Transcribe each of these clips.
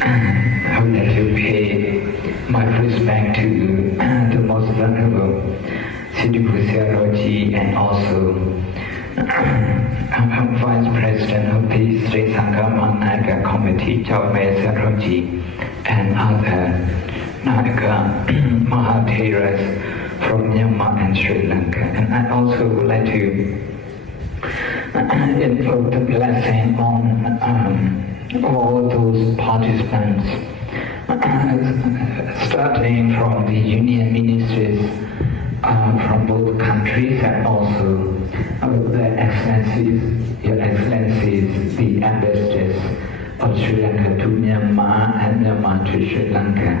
I would like to pay my respect to the most venerable Siddhi and also Vice President of the Srilanka Manaka Committee, Khammai and other Naka Mahatheras from Myanmar and Sri Lanka. And I also would like to invoke the blessing on all those participants, starting from the union ministries from both countries and also the excellencies, your excellencies, the ambassadors of Sri Lanka to Myanmar and Myanmar to Sri Lanka.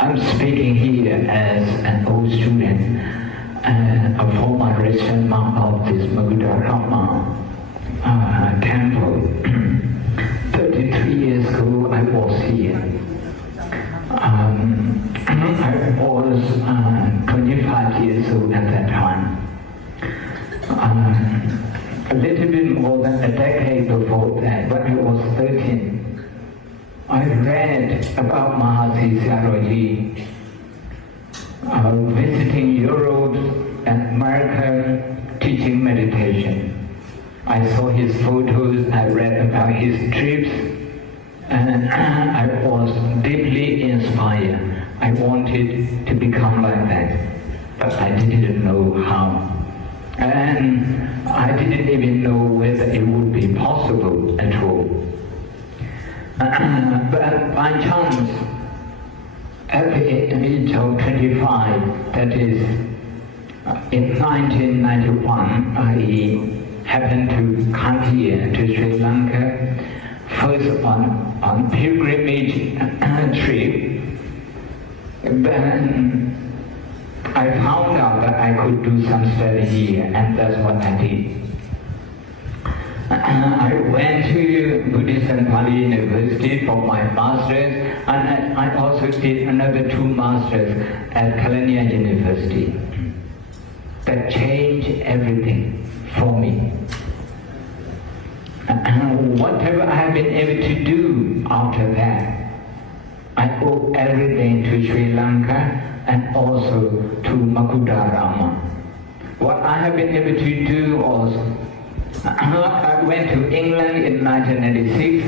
I'm speaking here as an old student, a former resident monk of this Makutarama temple. 33 years ago I was here. I was 25 years old at that time. A little bit more than a decade before that, when I was 13, I read about Mahasi Sayadaw visiting Europe and America teaching meditation. I saw his photos, I read about his trips, and I was deeply inspired. I wanted to become like that, but I didn't know how. And I didn't even know whether it would be possible at all. But by chance, at the age of 25, that is in 1991, I happened to come here to Sri Lanka, first on pilgrimage trip. Then I found out that I could do some study here, and that's what I did. I went to Buddhist and Pali University for my master's, and I also did another 2 masters at Kelaniya University. That changed everything for me. And whatever I have been able to do after that, I owe everything to Sri Lanka and also to Makutarama. What I have been able to do was, I went to England in 1996,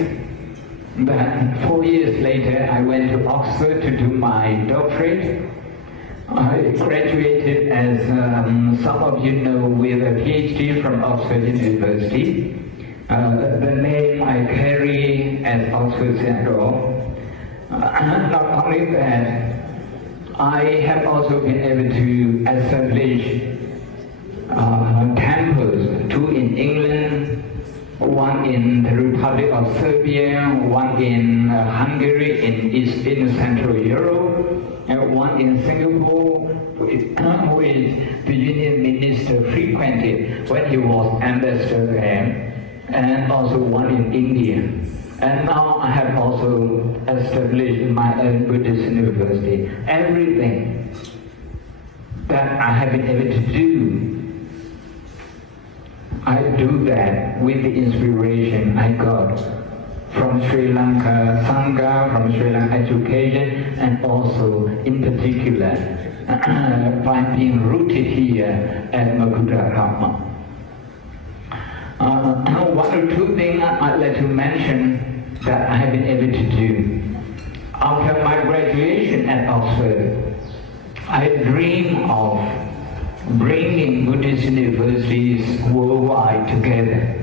but 4 years later I went to Oxford to do my doctorate. I graduated, as some of you know, with a PhD from Oxford University. The name I carry as Oxford Sayadaw. Not only that, I have also been able to establish temples, 2 in England, 1 in the Republic of Serbia, 1 in Hungary in Central Europe, and 1 in Singapore, which the Union Minister frequented when he was ambassador there, and also 1 in India. And now I have also established my own Buddhist university. Everything that I have been able to do, I do that with the inspiration I got from Sri Lanka Sangha, from Sri Lanka education, and also in particular by being rooted here at Makutarama. 1 or 2 things I'd like to mention that I have been able to do. After my graduation at Oxford, I dreamed of bringing Buddhist universities worldwide together.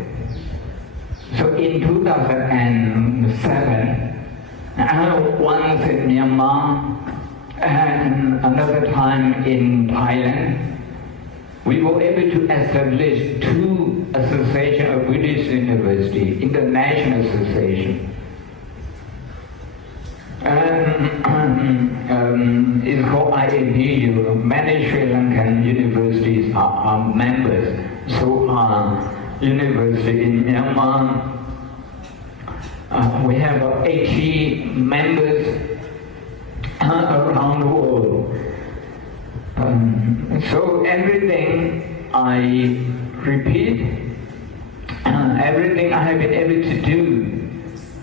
So in 2007, once in Myanmar and another time in Thailand, we were able to establish 2 associations of Buddhist universities, international association. It's called IAPU. Many Sri Lankan universities are members. So university in Myanmar, we have 80 members around the world. So everything I repeat everything I have been able to do,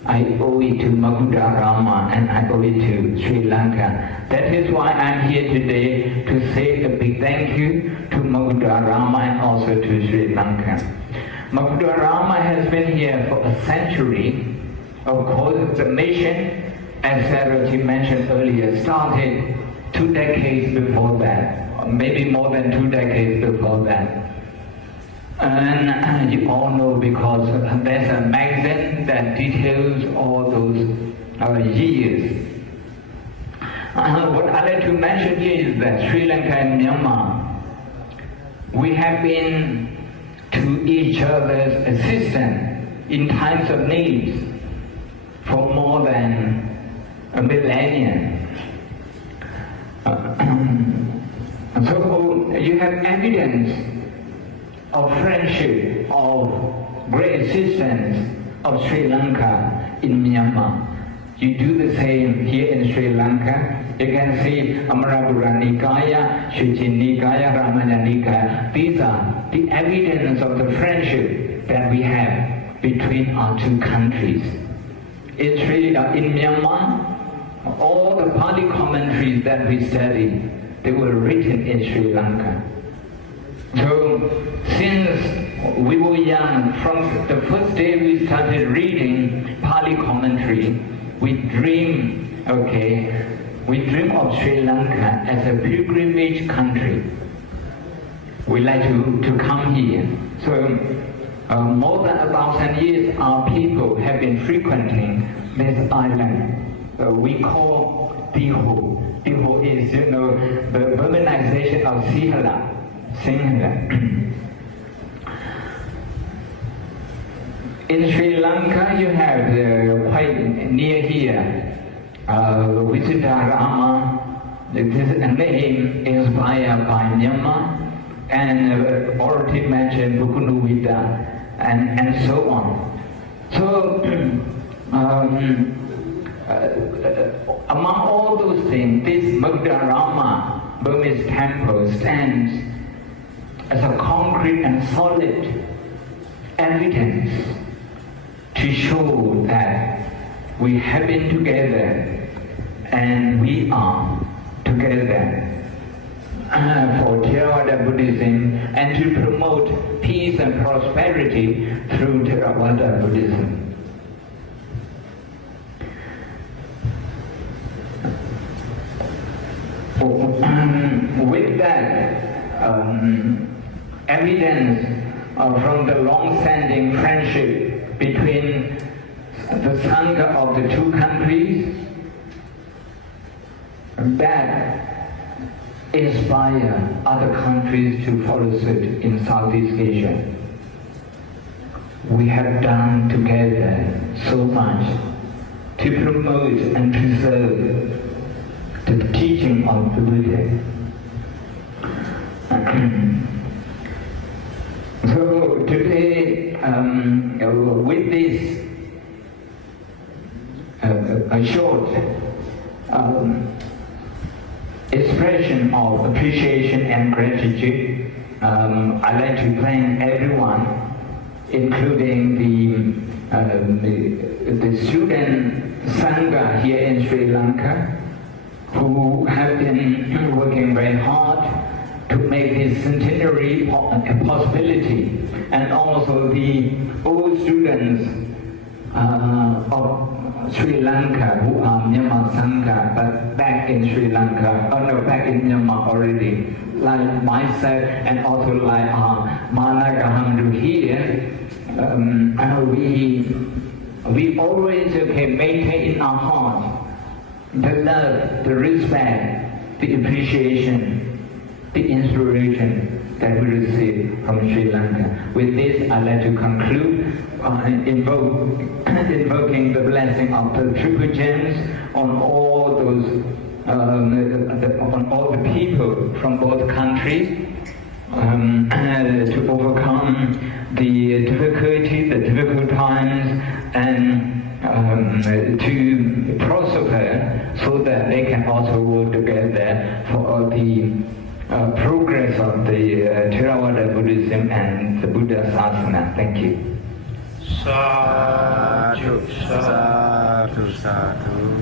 I owe it to Makutarama and I owe it to Sri Lanka. That is why I'm here today to say a big thank you to Makutarama and also to Sri Lanka. Makutarama has been here for a century. Of course, the mission, as Sarahji mentioned earlier, started 2 decades before that, maybe more than 2 decades before that. And you all know because there's a magazine that details all those years. What I'd like to mention here is that Sri Lanka and Myanmar, we have been to each other's assistance in times of needs for more than a millennia. So you have evidence of friendship, of great assistance of Sri Lanka in Myanmar. You do the same here in Sri Lanka. You can see Amarapura Nikaya, Shujin Nikaya, Ramana Nikaya. These are the evidence of the friendship that we have between our two countries. In Myanmar, all the Pali commentaries that we study, they were written in Sri Lanka. So, since we were young, from the first day we started reading Pali commentary, we dream of Sri Lanka as a pilgrimage country. We like to come here. So, more than 1,000 years, our people have been frequenting this island. We call Diho. Diho is, the Burmanization of Sinhala. In Sri Lanka, you have quite near here, Makutarama. This name is inspired by Myanmar, and already mentioned Bukunuvita, and so on. So, among all those things, this Makutarama Burmese temple stands as a concrete and solid evidence to show that we have been together and we are together for Theravada Buddhism and to promote peace and prosperity through Theravada Buddhism. With that evidence from the long-standing friendship between the Sangha of the two countries, that inspire other countries to follow suit in Southeast Asia. We have done together so much to promote and preserve the teaching of the Buddha. So today, with this a short expression of appreciation and gratitude, I'd like to thank everyone, including the student Sangha here in Sri Lanka, who have been working very hard to make this centenary a possibility, and also the old students of Sri Lanka who are Myanmar Sangha but back in Sri Lanka, back in Myanmar already, like myself and also like Managahamdu here. We always maintain in our heart the love, the respect, the appreciation, the inspiration that we receive from Sri Lanka. With this, I'd like to conclude invoking the blessing of the triple gems on all those, on all the people from both countries, to overcome the difficulties, the difficult times, and to prosper so that they can also work together for the progress of the Theravada Buddhism and the Buddha Sasana. Thank you. สาธุสาธุสาธุ